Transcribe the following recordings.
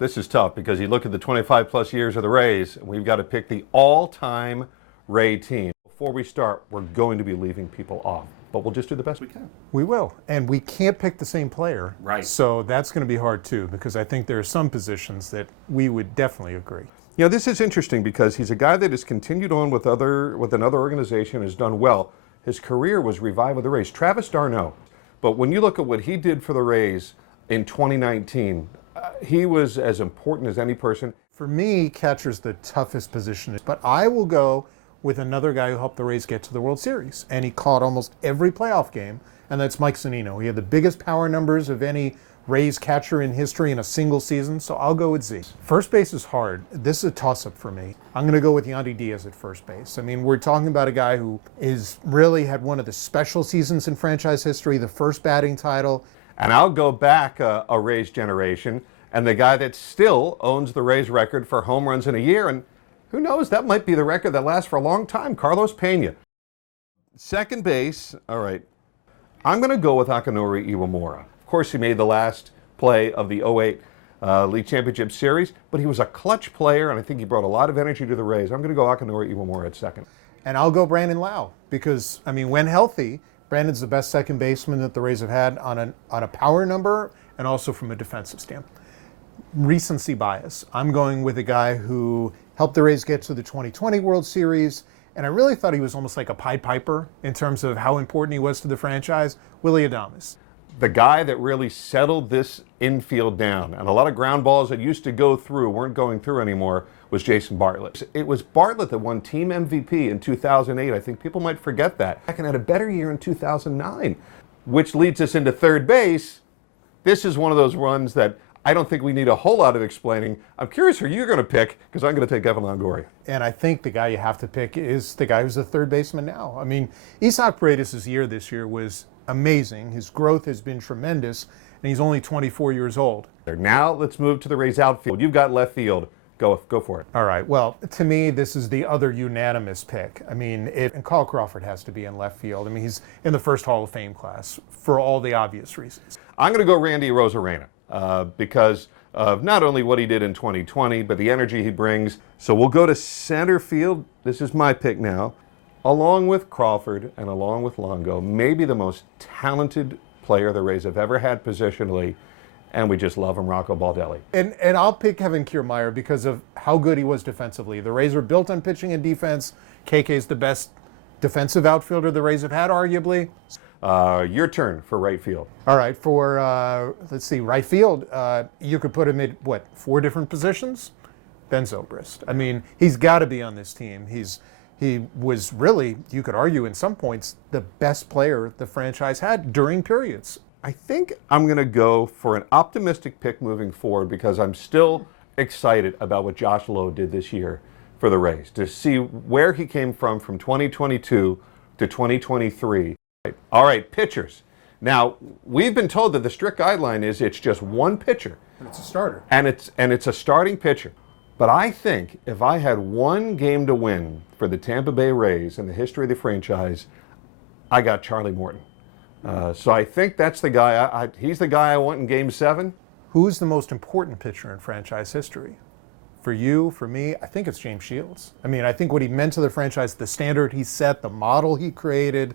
This is tough because you look at the 25-plus years of the Rays, and we've got to pick the all-time Ray team. Before we start, we're going to be leaving people off, but we'll just do the best we can. We will, and we can't pick the same player. Right. So that's going to be hard too, because I think there are some positions that we would definitely agree. You know, this is interesting because he's a guy that has continued on with another organization, has done well. His career was revived with the Rays. Travis d'Arnaud. But when you look at what he did for the Rays in 2019, he was as important as any person. For me, catcher's the toughest position, but I will go with another guy who helped the Rays get to the World Series, and he caught almost every playoff game, and that's Mike Zunino. He had the biggest power numbers of any Rays catcher in history in a single season, so I'll go with Z. First base is hard. This is a toss-up for me. I'm going to go with Yandy Diaz at first base. I mean, we're talking about a guy who is really had one of the special seasons in franchise history, the first batting title. And I'll go back a Rays generation, and the guy that still owns the Rays record for home runs in a year, and who knows, that might be the record that lasts for a long time, Carlos Pena. Second base, all right, I'm going to go with Akinori Iwamura. Of course, he made the last play of the 08 League Championship Series, but he was a clutch player, and I think he brought a lot of energy to the Rays. I'm going to go Akinori Iwamura at second. And I'll go Brandon Lau, because, I mean, when healthy, Brandon's the best second baseman that the Rays have had on a power number and also from a defensive standpoint. Recency bias. I'm going with a guy who helped the Rays get to the 2020 World Series, and I really thought he was almost like a Pied Piper in terms of how important he was to the franchise, Willy Adames. The guy that really settled this infield down, and a lot of ground balls that used to go through weren't going through anymore, was Jason Bartlett. It was Bartlett that won team MVP in 2008. I think people might forget that. And had a better year in 2009, which leads us into third base. This is one of those runs that I don't think we need a whole lot of explaining. I'm curious who you're going to pick, because I'm going to take Evan Longoria. And I think the guy you have to pick is the guy who's the third baseman now. I mean, Isaac Paredes' year this year was amazing. His growth has been tremendous, and he's only 24 years old. Now let's move to the Rays outfield. You've got left field. Go for it. All right. Well, to me, this is the other unanimous pick. I mean, and Kyle Crawford has to be in left field. I mean, he's in the first Hall of Fame class for all the obvious reasons. I'm going to go Randy Arozarena because of not only what he did in 2020, but the energy he brings. So we'll go to center field. This is my pick now. Along with Crawford and along with Longo, maybe the most talented player the Rays have ever had positionally, and we just love him, Rocco Baldelli. And I'll pick Kevin Kiermaier because of how good he was defensively. The Rays are built on pitching and defense. KK's the best defensive outfielder the Rays have had, arguably. Your turn for right field. All right, for, let's see, right field, you could put him at, what, 4 different positions? Ben Zobrist. I mean, he's got to be on this team. He was really, you could argue in some points, the best player the franchise had during periods. I think I'm going to go for an optimistic pick moving forward because I'm still excited about what Josh Lowe did this year for the Rays. To see where he came from 2022 to 2023. All right, pitchers. Now, we've been told that the strict guideline is it's just one pitcher. And it's a starter. And it's a starting pitcher. But I think if I had one game to win for the Tampa Bay Rays in the history of the franchise, I got Charlie Morton. So I think that's the guy. He's the guy I want in Game 7. Who's the most important pitcher in franchise history? For you, for me, I think it's James Shields. I mean, I think what he meant to the franchise, the standard he set, the model he created.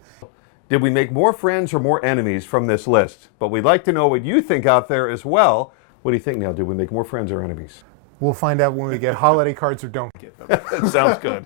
Did we make more friends or more enemies from this list? But we'd like to know what you think out there as well. What do you think, Neil? Did we make more friends or enemies? We'll find out when we get holiday cards or don't get them. Sounds good.